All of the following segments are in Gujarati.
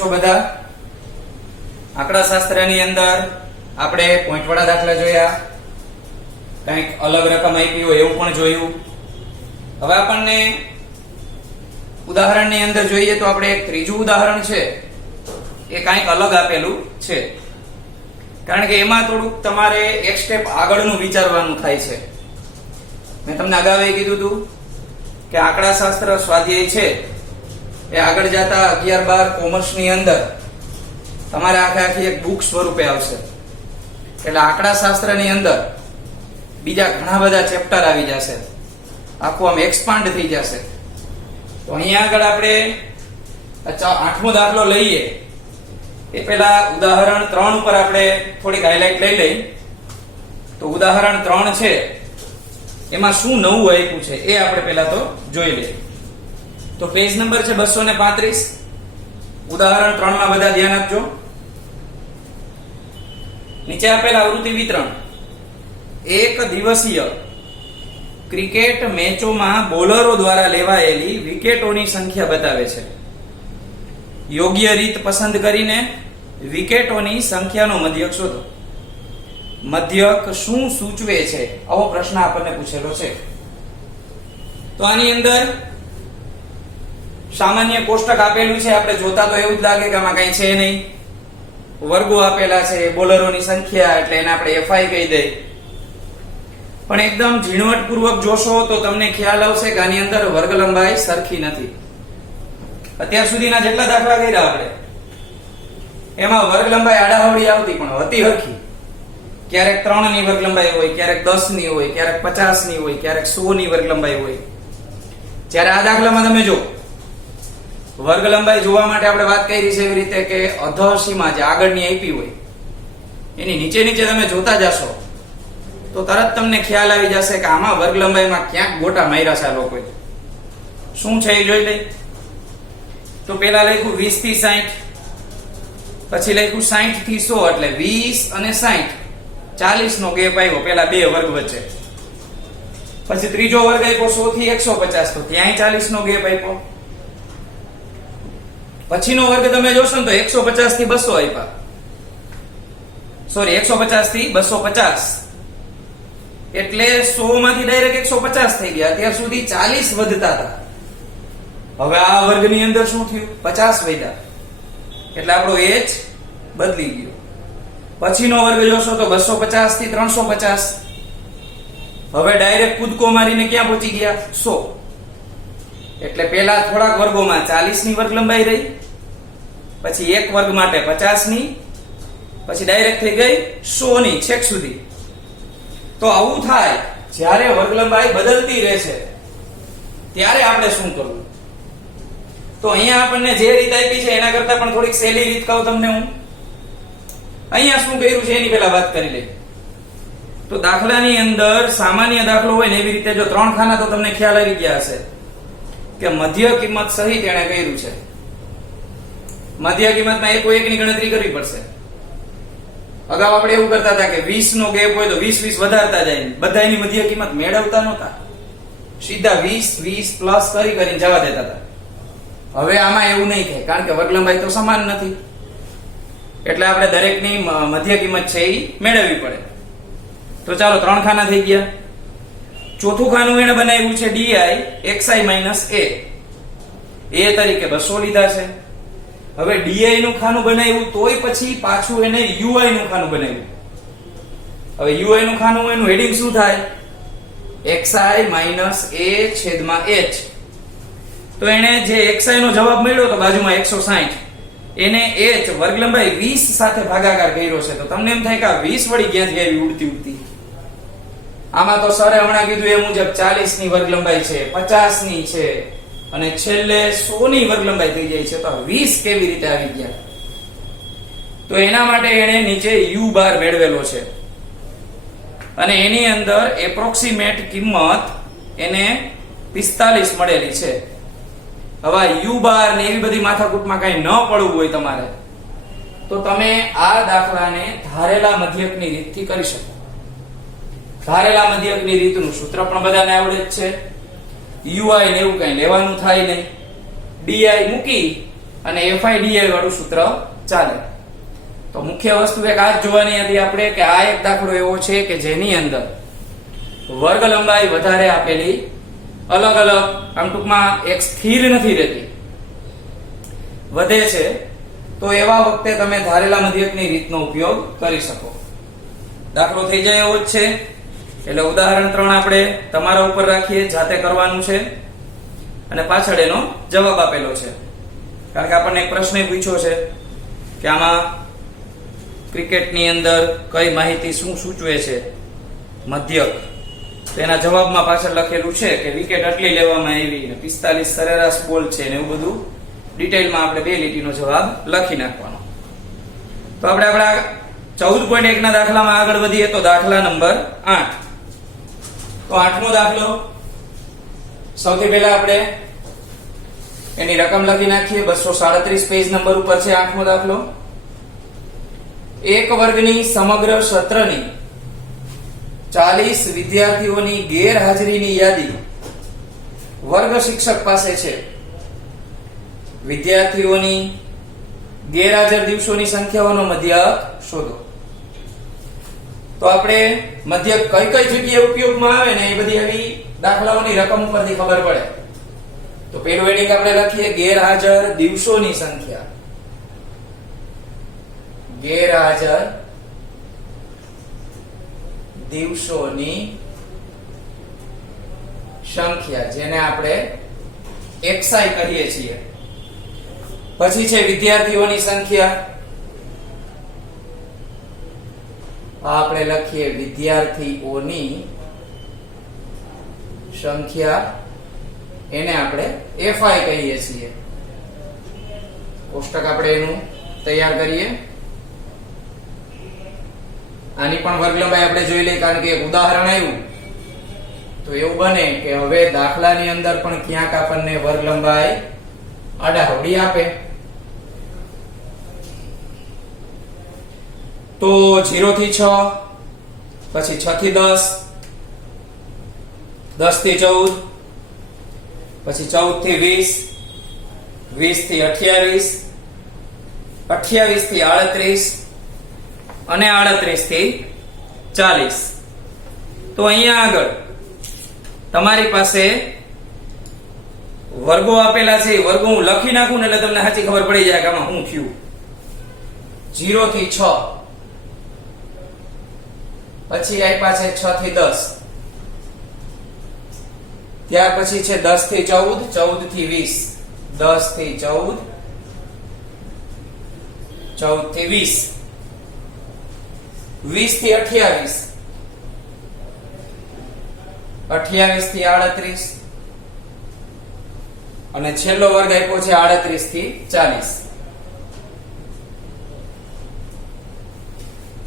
છો બધા? આંકડાશાસ્ત્રની અંદર આપણે પોઈન્ટ વાળા દાખલા જોયા, કંઈક અલગ રકમ આપી હોય એવું પણ જોયું. હવે આપણને ઉદાહરણની અંદર જોઈએ તો આપણે એક ત્રીજું ઉદાહરણ છે એ કંઈક અલગ આપેલું છે, કારણ કે એમાં થોડુંક તમારે એક સ્ટેપ આગળનું વિચારવાનું થાય છે. મેં તમને અગાઉ કીધું હતું કે આંકડાશાસ્ત્ર સ્વાધ્યાય છે એ આગળ જતા 11-12 કોમર્સની અંદર તમારે આખી એક બુક સ્વરૂપે આવશે. એટલે આંકડાશાસ્ત્રની અંદર બીજા ઘણા બધા ચેપ્ટર આવી જશે, આખું આમ એક્સપાન્ડ થઈ જશે. તો અહીંયા આગળ આપણે 8મો દાખલો લઈએ એ પહેલા ઉદાહરણ 3 ઉપર આપણે થોડીક હાઇલાઇટ લઈ લઈ. તો ઉદાહરણ 3 છે એમાં શું નવું આપ્યું છે એ આપણે પહેલા તો જોઈ લઈએ. તો પેજ નંબર છે 235. ઉદાહરણ 3 માં બધા ધ્યાન આપજો. નીચે આપેલા આવૃત્તિ વિતરણ એક દિવસીય ક્રિકેટ મેચોમાં બોલરો દ્વારા લેવાયેલી વિકેટોની સંખ્યા બતાવે છે. યોગ્ય રીત પસંદ કરીને વિકેટોની સંખ્યાનો મધ્યક શોધો. મધ્યક શું સૂચવે છે આવો પ્રશ્ન આપણને પૂછેલો છે. તો આની અંદર સામાન્ય કોષ્ટક આપેલું છે. આપણે જોતા તો એવું જ લાગે કે આમાં કઈ છે નહીં. વર્ગો આપેલા છે, બોલરોની સંખ્યા, એટલે એને આપણે FI કહી દઈએ. પણ એકદમ ઝીણવટપૂર્વક જોશો તો તમને ખ્યાલ આવશે કે આની અંદર વર્ગ લંબાઈ સરખી નથી. અત્યાર સુધીના જેટલા દાખલા કર્યા આપણે એમાં વર્ગ લંબાઈ આડાહવડી આવતી પણ હતી હરખી. ક્યારેક 3 ની વર્ગ લંબાઈ હોય, ક્યારેક 10 ની હોય, ક્યારેક 50 ની હોય, ક્યારેક 100 ની વર્ગ લંબાઈ હોય. જ્યારે આ દાખલામાં તમે જો વર્ગ લંબાઈ જોવા માટે આપણે વાત કરી છે એવી રીતે કે અધસીમા જે આગળની આપી હોય એની નીચે નીચે તમે જોતા જશો તો તરત તમને ખ્યાલ આવી જશે કે આમાં વર્ગ લંબાઈમાં ક્યાંક ગોટા માર્યા છે આ લોકોએ. શું છે એ જોઈ લઈ. તો પેલા લખ્યું 20 થી 60, પછી લખ્યું 60 થી 100, એટલે 20 અને 60 40 નો ગેપ આવ્યો પેલા બે વર્ગ વચ્ચે. પછી ત્રીજો વર્ગ આપ્યો 100 થી 150, તો ત્યાંય 40 નો ગેપ આપ્યો. પછીનો વર્ગ તમે જોશો ને તો 150 થી 200 આપ્યા, સોરી 150 થી 250, એટલે 100 માંથી ડાયરેક્ટ 150 થઈ ગયા. અત્યાર સુધી 40 વધતા હતા. હવે આ વર્ગની અંદર શું થયું? 50 વધ્યા, એટલે આપણો h બદલી ગયો. પછીનો વર્ગ જોશો તો 250 થી 350, હવે ડાયરેક્ટ કૂદકો મારીને ક્યાં પહોંચી ગયા? 100. એટલે પેલા થોડાક વર્ગોમાં 40 ની વર્ગ લંબાઈ રહી, પછી એક વર્ગ માટે 50 ની, પછી ડાયરેક્ટ થઈ ગઈ 100 ની છેક સુધી. તો આવું થાય જ્યારે વર્ગ લંબાઈ બદલતી રહેશે ત્યારે આપણે શું કરવું? તો અહીંયા આપણને જે રીત આપી છે એના કરતા પણ થોડીક સહેલી રીત કહું તમને હું. અહીંયા શું કર્યું છે એની પહેલા વાત કરી લઈએ. તો દાખલાની અંદર સામાન્ય દાખલો હોય ને એવી રીતે જો 3 ખાના તો તમને ખ્યાલ આવી ગયા હશે કે મધ્ય કિંમત સહિત એને કર્યું છે. મધ્ય કિંમતમાં એકો એકની ગણતરી કરવી પડશે. અગાઉ આપણે એવું કરતા હતા કે 20 નો ગેપ હોય તો 20 વધારતા જાય, બધાની મધ્ય કિંમત મેળવતા નહોતા, સીધા 20 પ્લસ કરીને જવા દેતા હતા. હવે આમાં એવું નહીં થાય, કારણ કે વર્ગ લંબાઈ તો સમાન નથી, એટલે આપણે દરેકની મધ્ય કિંમત છે એ મેળવવી પડે. તો ચાલો 3 ખાના થઈ ગયા. ચોથું ખાનું એને બનાવ્યું છે di xi minus a. a તરીકે 200 લીધા છે. હવે di નું ખાનું બનાવ્યું તોય પછી પાછું એને ui નું ખાનું બનાવ્યું. હવે ui નું ખાનું એનું હેડિંગ શું થાય? xi minus a છેદમાં h. તો એને જે xi નો જવાબ મળ્યો તો બાજુમાં 160, એને h વર્ગ લંબાઈ 20 સાથે ભાગાકાર કર્યો છે. તો તમને એમ થાય કે આ 20 વળી ક્યાંથી આવી ઉડતી? આમાં તો સરે હમણાં કીધું એ મુજબ 40 ની વર્ગ લંબાઈ છે, 50 ની છે, અને છેલ્લે 100 ની વર્ગ લંબાઈ થઈ જાય છે. તો 20 કેવી રીતે આવી ગયા? તો એના માટે એને નીચે u બાર મેળવેલો છે અને એની અંદર એપ્રોક્સિમેટ કિંમત એને 45 મળેલી છે. હવે u બાર ને એવી બધી માથાકૂટમાં કઈ ન પડવું હોય તમારે તો તમે આ દાખલાને ધારેલા મધ્યકની રીતથી કરી શકો. ધારેલા મધ્યકની રીતનું સૂત્ર પણ બધાને આવડે જ છે. ui ને એવું કઈ લેવાનું થાય નહીં. di મૂકી અને FIDL વાળું સૂત્ર ચાલે. તો મુખ્ય વસ્તુ એક આ જ જોવાની હતી આપણે કે આ એક દાખલો એવો છે કે જેની અંદર વર્ગ લંબાઈ વધારે આપેલી અલગ અલગ આમ ટૂંકમાં એક સ્થિર નથી રહેતી, વધે છે, તો એવા વખતે તમે ધારેલા મધ્યકની રીતનો ઉપયોગ કરી શકો. દાખલો થઈ જાય એવો જ છે. એટલે ઉદાહરણ 3 આપણે તમારા ઉપર રાખીએ, જાતે કરવાનું છે અને પાછળ એનો જવાબ આપેલો છે. કારણ કે આપણને એક પ્રશ્ન પૂછ્યો છે કે આમાં ક્રિકેટની અંદર કઈ માહિતી શું સૂચવે છે મધ્યક. તેના જવાબમાં પાછળ લખેલું છે કે વિકેટ આટલી લેવામાં આવી ને 45 સરેરાશ બોલ છે ને એવું બધું ડિટેલમાં આપણે 2 લીટીનો જવાબ લખી નાખવાનો. તો આપણે આપણા 14.1 ના દાખલામાં આગળ વધીએ તો દાખલા નંબર 8. તો 8મો દાખલો સૌથી પહેલા આપણે એની રકમ લખી નાખીએ. 237 પેજ નંબર ઉપર છે 8મો દાખલો. એક વર્ગની સમગ્ર સત્રની 40 વિદ્યાર્થીઓની ગેરહાજરીની યાદી વર્ગ શિક્ષક પાસે છે. વિદ્યાર્થીઓની ગેરહાજર દિવસોની સંખ્યાઓનો મધ્યક શોધો. તો આપણે મધ્યક કઈ કઈ જગ્યાએ ઉપયોગમાં આવે ને એ બધી આવી દાખલાઓની રકમ ઉપરથી ખબર પડે. તો પેલું હેડિંગ આપણે લખીએ ગેરહાજર દિવસોની સંખ્યા. ગેરહાજર દિવસોની સંખ્યા, જેને આપણે XI કહીએ છીએ. પછી છે વિદ્યાર્થીઓની સંખ્યા. આપણે લખીએ વિદ્યાર્થીઓની સંખ્યા, એને આપણે FI કહીએ છીએ. કોષ્ટક આપણે એનું તૈયાર કરીએ. આની પણ વર્ગ લંબાઈ આપણે જોઈ લઈએ, કારણ કે એક ઉદાહરણ આવ્યું તો એવું બને કે હવે દાખલાની અંદર પણ ક્યાંક આપણને વર્ગ લંબાઈ આડાહવડી આપે. તો 0 થી 6, પછી 6 થી 10, 10 થી 14, પછી 14 થી 20, 20 થી 28, 28 થી 38 અને 38 થી 40. તો અહીંયા આગળ તમારી પાસે વર્ગો આપેલા છે. વર્ગો હું લખી નાખું ને એટલે તમને સાચી ખબર પડી જાય કે આમાં શું થયું. 0 થી 6, પછી આપ્યા છે 6 થી 10, ત્યાર પછી છે 10 થી 14, 14 થી 20, 10 થી 14, 14 થી 20, 20 થી 28, 28 થી 38 અને છેલ્લો વર્ગ આપ્યો છે 38 થી 40.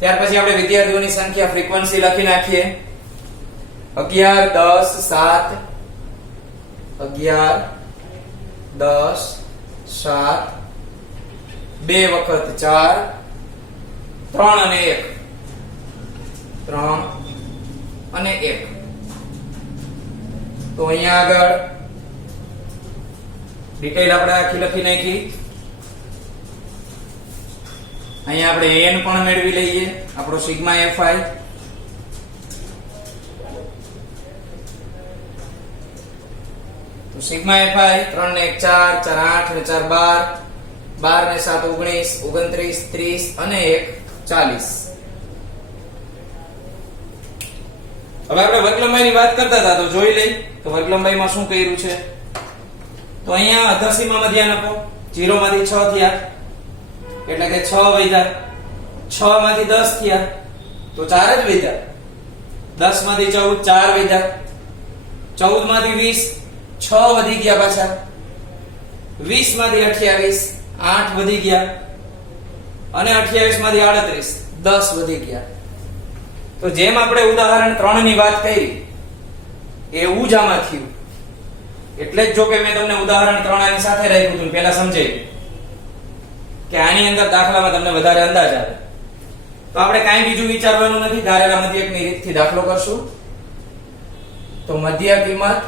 ત્યાર પછી આપણે વિદ્યાર્થીઓની સંખ્યા ફ્રીક્વન્સી લખી નાખીએ. 11 10 7, 11 10 7, 2 વખત 4, 3 અને 1, 3 અને 1. તો અહીંયા આગળ ડિટેલ આપણે આખી લખી નાખી. અહીંયા આપણે n પણ મેળવી લઈએ, આપણો સિગ્મા FI. તો સિગ્મા FI 3 ને 1 4, 4 8 ને 4 12, 12 ને 7 19, 29 30 અને 1 40. હવે આપણે વર્ગ લંબાઈની વાત કરતા હતા તો જોઈ લઈ તો વર્ગ લંબાઈમાં શું કર્યું છે. તો અહીંયા અધસીમા મધ્ય નકો 0 માંથી 6 થયા એટલે કે 6 વધ્યા, 6 માંથી 10 થયા તો 4 જ વધ્યા, 10 માંથી 14 4 વધ્યા, 14 માંથી 20 6 વધી ગયા, પાછા 20 માંથી 28 8 વધી ગયા અને 28 માંથી 38 10 વધી ગયા. તો જેમ આપણે ઉદાહરણ 3 ની વાત કરી એવું જ આમાં થયું. એટલે જ જો કે મેં તમને ઉદાહરણ 3 આની સાથે રાખ્યું હતું, પહેલા સમજાય કે આની અંદર દાખલામાં તમને વધારે અંદાજ આવે. તો આપણે કાંઈ બીજું વિચારવાનું નથી, ધારેલા મધ્યકની રીતથી દાખલો કરશું. તો મધ્ય કિંમત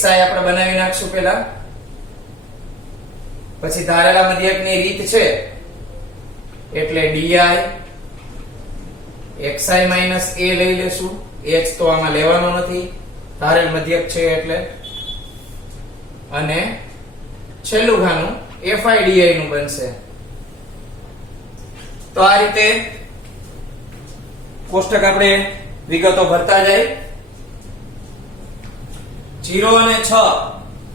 xi આપણે બનાવી નાખશું પહેલા. પછી ધારેલા મધ્યકની રીત છે એટલે di xi માઇનસ a લઈ લેશું. h તો આમાં લેવાનો નથી, ધારેલ મધ્યક છે એટલે. અને છેલ્લું ખાનું fi di નું બનશે. તો આ રીતે કોષ્ટક આપણે વિગતો ભરતા જાય. 0 અને 6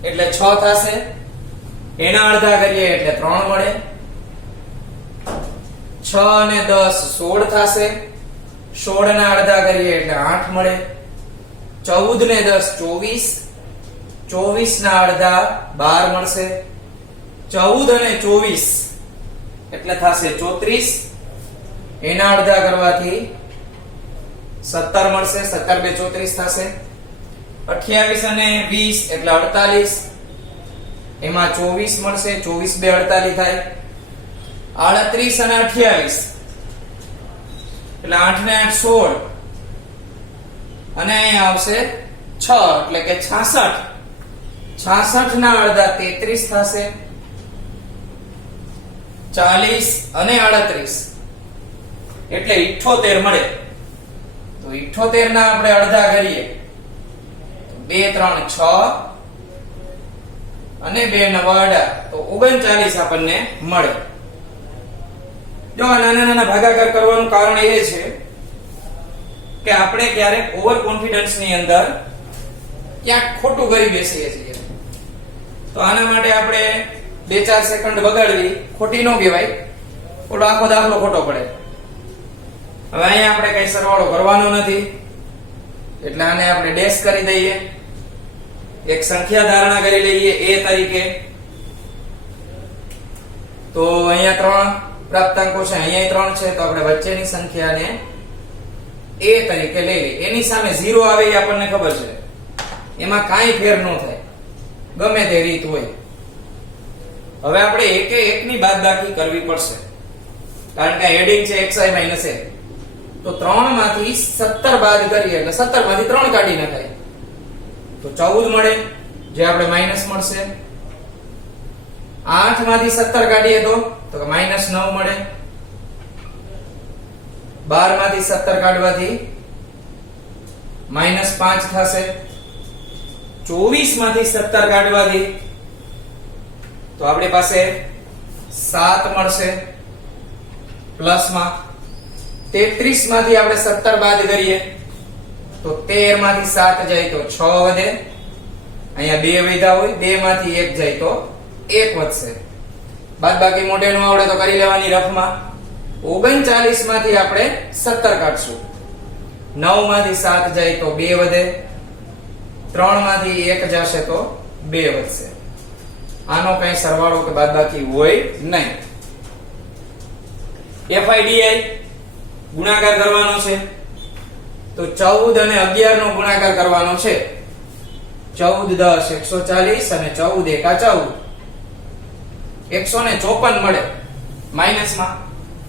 એટલે 6 થશે, એના અડધા કરીએ એટલે 3 મળે. 6 અને 10 16 થશે, 16 ના અડધા કરીએ એટલે 8 મળે. 14 ને 10 24, 24 ના અડધા 12 મળશે. 14 અને 24 એટલે થશે 34, એના અડધા કરવાથી 17 મળશે. 17 બે 34 થશે. 28 અને 20 એટલે 48, એમાં 24 મળશે. 24 બે 48 થાય. 38 અને 28 એટલે 8 ને 8 16, અને અહીંયા આવશે 6 એટલે કે 66. 66 ના અડધા 33 થશે. 40 અને 38 એટલે 78 મળે. તો 78 ના આપણે અડધા કરીએ 2 3 6 અને 2 9 18 તો 39 આપણને મળે. જો આ નાના નાના ભાગાકાર કરવાનું કારણ એ છે કે આપણે ક્યારેક ઓવર કોન્ફિડન્સ ની અંદર ક્યાંક ખોટું કરી બેસીએ છીએ. તો આના માટે આપણે 2-4 સેકન્ડ બગાડવી ખોટી ન કહેવાય, ઓલો આખો દાખલો ખોટો પડે. હવે અહીંયા આપણે કઈ સરવાળો કરવાનો નથી એટલે આને આપણે ડેશ કરી દઈએ. એક સંખ્યા ધારણા કરી લઈએ a તરીકે. તો અહીંયા 3 પ્રાપ્તાંકો છે, અહીંયા 3 છે, તો આપણે વચ્ચેની સંખ્યાને a તરીકે લઈ લઈએ. એની સામે 0 આવે એ આપણને ખબર છે, એમાં કાંઈ ફેર ન થાય, ગમે તે રીત હોય. હવે આપણે એકે એક ની બાદબાકી કરવી પડશે કારણ કે હેડિંગ છે xi માઈનસ a. તો 3 માંથી 17 બાદ કરીએ એટલે 17 માંથી 3 કાઢી નખાય તો 14 મળે, જે આપણે માઈનસ મળશે. 8 માંથી 17 કાઢીએ તો માઈનસ 9 મળે. 12 માંથી 17 કાઢવાથી માઈનસ 5 થશે. 24 માંથી 17 કાઢવાથી તો આપણી પાસે 7 મળશે પ્લસ માં. 33 માંથી આપણે 17 બાદ કરીએ તો 13 માંથી 7 જાય તો 6 વધે. અહીંયા 2 વધ્યા હોય, 2 માંથી 1 જાય તો 1 વધશે. બાદબાકી મોઢે નો આવડે તો કરી લેવાની રફમાં. 39 માંથી આપણે 17 કાઢશું. 9 માંથી 7 જાય તો 2 વધે. 3 માંથી 1 જશે તો 2 વધશે. આનો કઈ સરવાળો કે બાદબાકી હોય નહીં. FIDI ગુણાકાર કરવાનો છે તો 14 અને 11 નો ગુણાકાર કરવાનો છે. 14 10 140 અને 14 એકા 14 154 મળે માઈનસ માં.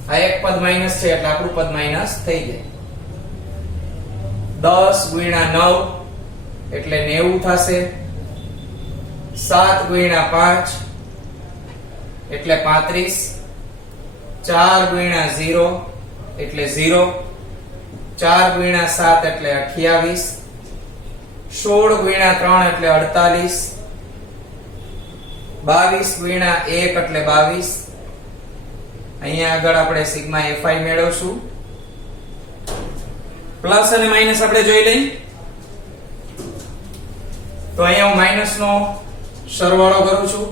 આ એક પદ માઈનસ છે એટલે આપણું પદ માઈનસ થઈ જાય. 10 ગુણ્યા 9 એટલે 90 થશે. 7 ગુણ્યા 5 એટલે 35. 4 ગુણ્યા 0 એટલે 0. 4 ગુણ્યા 7 એટલે 28. 16 ગુણ્યા 3 એટલે 48. 22 ગુણ્યા 1 એટલે 22. અહીંયા આગળ આપણે સિગ્મા fi મેળવશું. પ્લસ અને માઈનસ આપણે જોઈ લઈએ. તો અહીંયા હું માઈનસ નો સરવાળો કરું છું.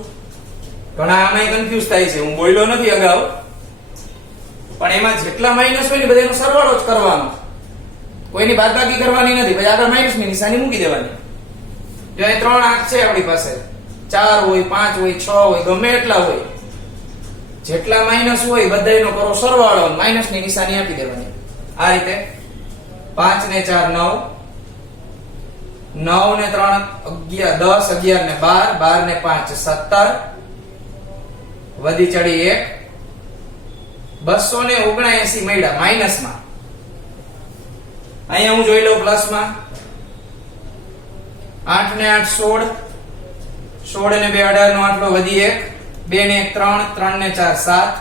ઘણા આમાં કન્ફ્યુઝ થાય છે, હું બોલ્યો નથી અગાઉ, પણ એમાં જેટલા માઈનસ હોય ને બધાનો સરવાળો જ કરવાનો, કોઈની બાદબાકી કરવાની નથી. પછી આગળ માઈનસ ની નિશાની મૂકી દેવાની. જો અહીં 3 આંક છે આપણી પાસે, 4 હોય 5 હોય 6 હોય, ગમે એટલા હોય, જેટલા માઈનસ હોય બધાયનો કરો સરવાળો, માઈનસ ની નિશાની આપી દેવાની. આ રીતે 5 ને 4 9, 9 ને 3 11, 10 11 ને 12, 12 ને 5 17, વધી ચડી 1, 279 મળ્યા માઈનસ માં. અહીંયા હું જોઈ લઉં પ્લસ માં. 8 ને 8 16, 16 ને 2 18 નો આટલો વધી 1, 2 ને 1 3, 3 ને 4 7,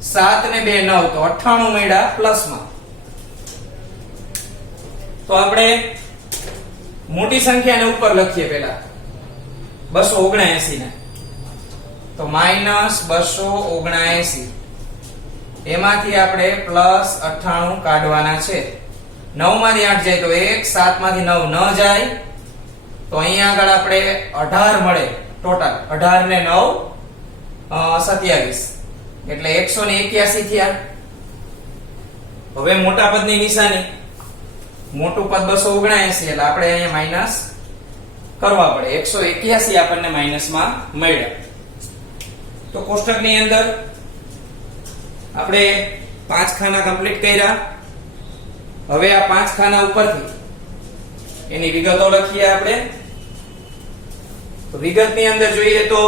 7 ને 2 9, તો 98 મળ્યા પ્લસમાં. તો આપણે મોટી સંખ્યાને ઉપર લખીએ પહેલા 279 ને, તો -279, એમાંથી આપણે +98 કાઢવાના છે. 9 માંથી 8 જાય તો 1, 7 માંથી 9 ન જાય, તો અહીંયા આગળ આપણે 18 મળે ટોટલ. 18 ને 9 27, એટલે 181 થયા. હવે મોટા પદની નિશાની, મોટું પદ 279, એટલે આપણે અહીંયા માઈનસ કરવા પડે. 181 આપણને માઈનસમાં મળ્યા. તો કોષ્ટકની અંદર આપણે 5 ખાના કમ્પ્લીટ કર્યા. હવે આ 5 ખાના ઉપરથી એની વિગતો લખીએ આપણે. તો વિગતની અંદર જોઈએ તો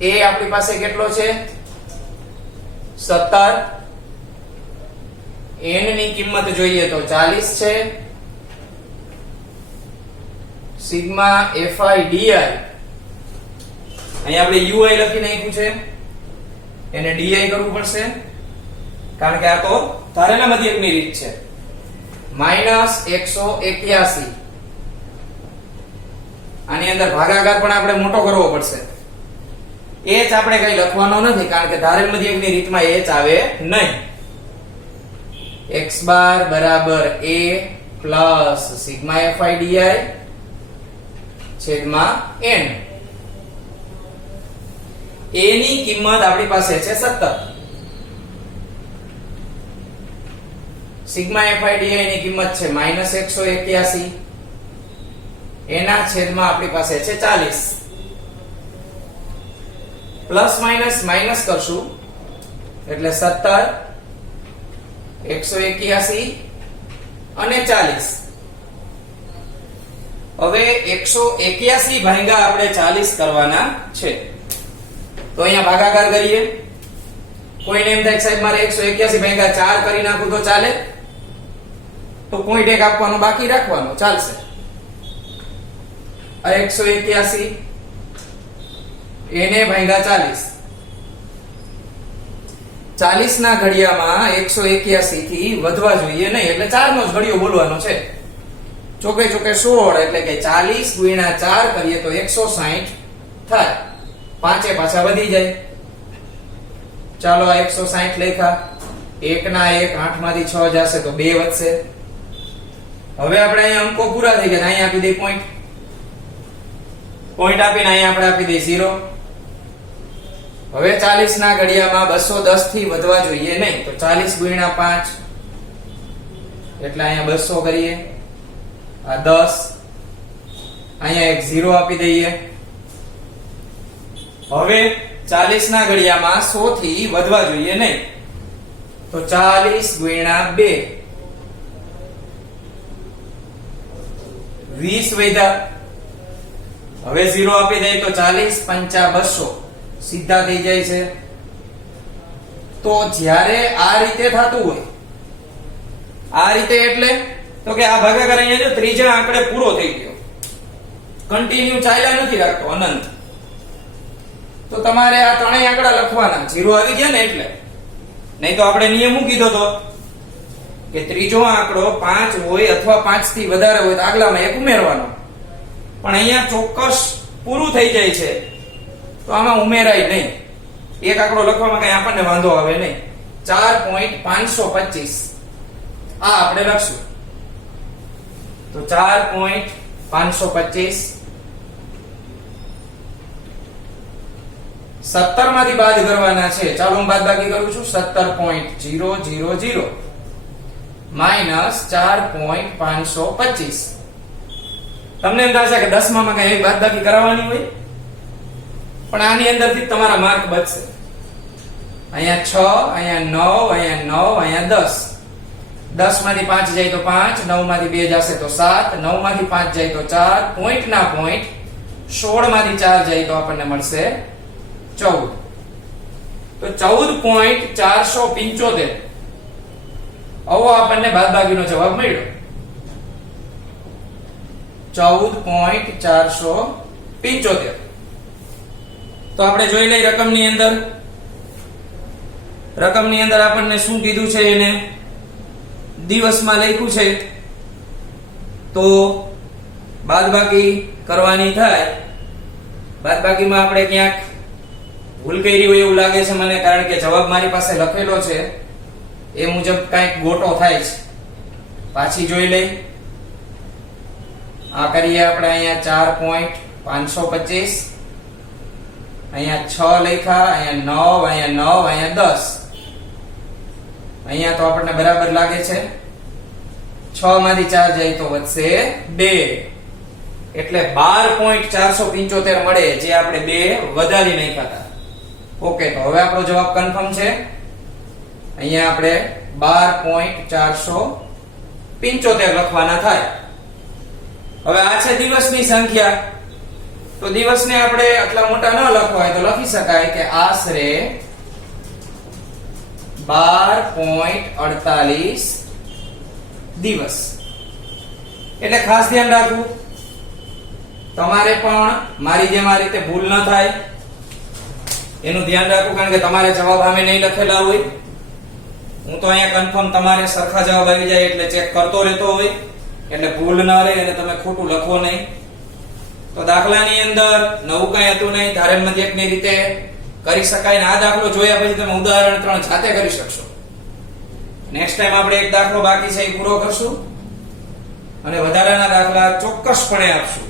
એ આપણી પાસે કેટલો છે 17. n ની કિંમત જોઈએ તો 40 છે. સિગ્મા fi di, અહીંયા આપણે ui લખી નાખ્યું છે, એને di કરવું પડશે કારણ કે આ તો ધારેલા મધ્યકની રીત છે. -181, આની અંદર ભાગાકાર પણ આપણે મોટો કરવો પડશે. h આપણે કઈ લખવાનો નથી કારણ કે ધારેલ મધ્યકની રીતમાં h આવે નહીં. x બાર બરાબર a plus sigma fi di છેદમાં n. a ની કિંમત આપણી પાસે છે 17. સિગ્મા fi di ની કિંમત છે -181, એના છેદમાં આપણી પાસે છે 40. પ્લસ માઈનસ માઈનસ કરશું એટલે 17, 181 અને 40. હવે 181 ભાગ્યા આપણે 40 કરવાના છે. તો અહીંયા ભાગાકાર કરીએ. કોઈને એમ થાય સાહેબ મારે 181 ભાગ્યા 4 કરી નાખું તો ચાલે, તો પોઈન્ટ 1 આપવાનો બાકી રાખવાનો, ચાલશે. આ 181 એને ભાગ્યા 40 ના ઘડિયામાં 181 થી વધવા જોઈએ નહીં, એટલે 4 નો જ ઘડિયો બોલવાનો છે. ચોકે ચોકે 16, એટલે કે 40 ગુણ્યા 4 કરીએ તો 160 થાય. પાંચે પાછા વધી જાય. ચાલો આ 160 લખ્યા. 1 ના 1, 8 માંથી 6 જશે તો 2 વધશે. હવે આપણે અહીંયા અંકો પૂરા થઈ ગયા. અહીંયા આપી દે પોઈન્ટ. પોઈન્ટ આપીને અહીંયા આપણે આપી દે 0. હવે 40 ના ઘડિયામાં 210 થી વધવા જોઈએ નહીં, તો 40 ગુણ્યા 5 એટલે અહીંયા 200 કરીએ. આ 10, અહીંયા એક 0 આપી દઈએ. હવે 40 ના ઘડિયામાં 100 થી વધવા જોઈએ નહીં, તો 40 ગુણ્યા 2 20 વધ્યા. હવે 0 આપી દઈએ તો 40 5 200 સીધા થઈ જાય છે. તો જ્યારે આ રીતે થતું હોય, આ રીતે એટલે તો કે આ ભાગાકાર અહીંયા જો ત્રીજા આંકડે પૂરો થઈ ગયો, કન્ટિન્યુ ચાલ્યા નથી રાખતો અનંત, તો તમારે આ ત્રણેય આંકડા લખવાના. 0 આવી ગયા ને એટલે. નહીં તો આપણે નિયમ મૂકી દીધો તો કે ત્રીજો આંકડો 5 હોય અથવા 5 થી વધારે હોય તો આગલામાં એક ઉમેરવાનો. પણ અહીંયા ચોક્કસ પૂરું થઈ જાય છે તો આમાં ઉમેરાય નહીં. એક આંકડો લખવામાં કઈ આપણને વાંધો આવે નહીં. 4.525 આ આપણે લખશું. તો 4.525 17 માંથી બાદ કરવાના છે. ચાલો હું બાદબાકી કરું છું. 17.000 માઈનસ 4.525. તમને એમ થશે કે 10 માં કઈ બાદબાકી કરાવવાની હોય, પણ આની અંદરથી તમારા માર્ક બચશે. અહીંયા 6, અહીંયા 9, અહીંયા 9, અહીંયા 10. 10 માંથી 5 જાય તો 5, 9 માંથી 2 જશે તો 7, 9 માંથી 5 જાય તો 4, પોઈન્ટ ના પોઈન્ટ 16 માંથી 4 જાય તો આપણને મળશે 14. તો 14.475 આવો આપણને બાદબાકીનો જવાબ મળ્યો. 14.475. તો આપણે જોઈ લઈએ રકમની અંદર આપણને શું કીધું છે, એને દિવસમાં લખ્યું છે, તો બાદબાકી કરવાની થાય. બાદબાકીમાં આપણે ક્યાંક ભૂલ કરી હોય એવું લાગે છે મને, કારણ કે જવાબ મારી પાસે લખેલો છે એ મુજબ કંઈક ગોટો થાય છે. પાછી જોઈ લઈ. આ કરીએ આપણે અહીંયા 4.525, અહીંયા 6 લખ્યા, અહીંયા 9, અહીંયા 10. અહીંયા તો આપણને બરાબર લાગે છે. 6 માંથી 4 જાય તો વધશે 2, એટલે 12.475 મળે, જે આપણે 2 વધારી નાખ્યા હતા. ઓકે, તો હવે આપણો જવાબ કન્ફર્મ છે. અહીંયા આપણે 12.475 લખવાના થાય. હવે આ છે દિવસની સંખ્યા. તો દિવસને આપણે આટલા મોટા ન લખવા હોય તો લખી શકાય કે આશરે 12.48 દિવસ. એટલે ખાસ ધ્યાન રાખવું, તમારે પણ મારી જેમ આ રીતે ભૂલ ન થાય એનું ધ્યાન રાખવું, કારણ કે તમારે જવાબ સામે નહીં લખેલા હોય. હું તો અહીંયા કન્ફર્મ તમારે સરખા જવાબ આવી જાય એટલે ચેક કરતો રહેતો હોય, એટલે ભૂલ ન રહે અને તમે ખોટું લખો નહીં. તો દાખલાની અંદર નવું કઈ હતું નહીં, ધારણમાંથી એકની રીતે કરી શકાય. ને આ દાખલો જોયા પછી તમે ઉદાહરણ 3 જાતે કરી શકશો. નેક્સ્ટ ટાઈમ આપણે એક દાખલો બાકી છે એ પૂરો કરશું અને વધારાના દાખલા ચોક્કસપણે આપશું.